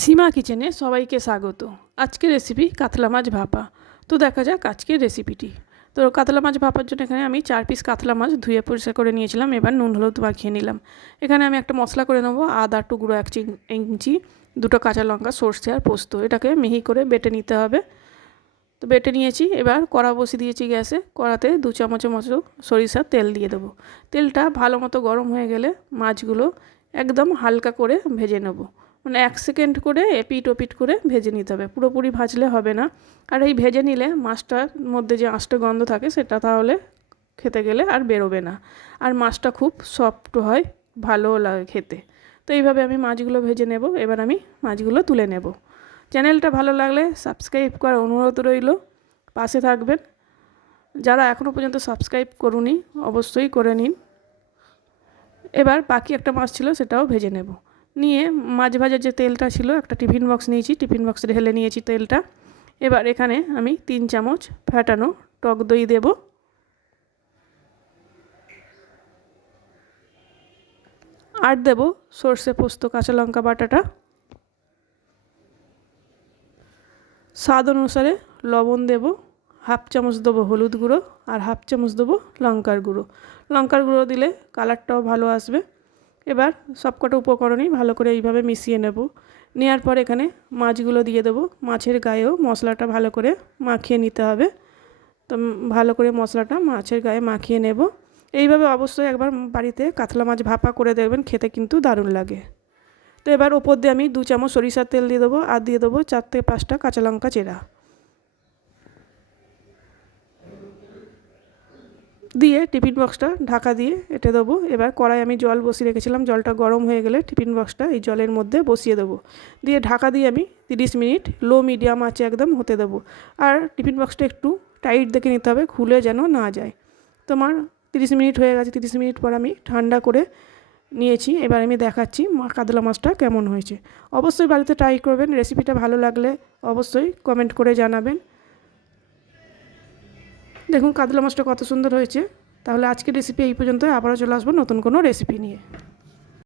সীমা কিচেনে সবাইকে স্বাগত। আজকের রেসিপি কাতলা মাছ ভাপা। তো দেখা যাক আজকের রেসিপিটি তো কাতলা মাছ ভাপার জন্য এখানে আমি চার পিস কাতলা মাছ ধুয়ে পরিষ্কার করে নিয়েছিলাম। এবার নুন, হলুদ মাখিয়ে নিলাম। এখানে আমি একটা মশলা করে নেব। আদা টুকরো এক ইঞ্চি, দুটো কাঁচা লঙ্কা, সর্ষে আর পোস্ত। এটাকে মিহি করে বেটে নিতে হবে। তো বেটে নিয়েছি। এবার কড়া বসিয়ে দিয়েছি গ্যাসে। কড়াতে দু চামচের মতো সরিষার তেল দিয়ে দেবো। তেলটা ভালো মতো গরম হয়ে গেলে মাছগুলো একদম হালকা করে ভেজে নেব। মানে এক সেকেন্ড করে এপিট ওপিট করে ভেজে নিতে হবে। পুরোপুরি ভাজলে হবে না। আর এই ভেজে নিলে মাছটার মধ্যে যে আঁশটা গন্ধ থাকে সেটা তাহলে খেতে গেলে আর বেরোবে না। আর মাছটা খুব সফট হয় ভালোও লাগে খেতে। তো এইভাবে আমি মাছগুলো ভেজে নেব। এবার আমি মাছগুলো তুলে নেব। চ্যানেলটা ভালো লাগলে সাবস্ক্রাইব করার অনুরোধ রইল। পাশে থাকবেন। যারা এখনও পর্যন্ত সাবস্ক্রাইব করুনি, অবশ্যই করে নিন। এবার বাকি একটা মাছ ছিল সেটাও ভেজে নেব। নিয়ে মাছ ভাজার যে তেলটা ছিল, একটা টিফিন বক্স নিয়েছি, টিফিন বক্সে ঢেলে নিয়েছি তেলটা। এবার এখানে আমি তিন চামচ ফ্যাটানো টক দই দেব। আর দেব সর্ষে পোস্ত, কাঁচা লঙ্কা বাটাটা। স্বাদ অনুসারে লবণ দেব, হাফ চামচ দেবো হলুদ গুঁড়ো আর হাফ চামচ দেবো লঙ্কার গুঁড়ো। লঙ্কার গুঁড়ো দিলে কালারটাও ভালো আসবে। এবার সবকটা উপকরণই ভালো করে এইভাবে মিশিয়ে নেব। নেওয়ার পর এখানে মাছগুলো দিয়ে দেবো। মাছের গায়েও মশলাটা ভালো করে মাখিয়ে নিতে হবে। তো ভালো করে মশলাটা মাছের গায়ে মাখিয়ে নেব। এইভাবে অবশ্যই একবার বাড়িতে কাতলা মাছ ভাপা করে দেখবেন, খেতে কিন্তু দারুণ লাগে। তো এবার ওপর দিয়ে আমি দু চামচ সরিষার তেল দিয়ে দেবো আর দিয়ে দেবো চার থেকে পাঁচটা কাঁচা লঙ্কা চেরা। দিয়ে টিফিন বক্সটা ঢাকা দিয়ে এটে দেবো। এবার কড়াই আমি জল বসিয়ে রেখেছিলাম। জলটা গরম হয়ে গেলে টিফিন বক্সটা এই জলের মধ্যে বসিয়ে দেবো। দিয়ে ঢাকা দিয়ে আমি তিরিশ মিনিট লো মিডিয়াম আঁচে একদম হতে দেবো। আর টিফিন বক্সটা একটু টাইট দেখে নিতে হবে, খুলে যেন না যায়। তোমার তিরিশ মিনিট হয়ে গেছে, তিরিশ মিনিট পর আমি ঠান্ডা করে নিয়েছি। এবার আমি দেখাচ্ছি কাতলা মাছটা কেমন হয়েছে। অবশ্যই বাড়িতে ট্রাই করবেন। রেসিপিটা ভালো লাগলে অবশ্যই কমেন্ট করে জানাবেন। দেখুন কাতলা মাছটা কত সুন্দর হয়েছে। তাহলে আজকের রেসিপি এই পর্যন্ত আবারও চলে আসব নতুন কোনো রেসিপি নিয়ে।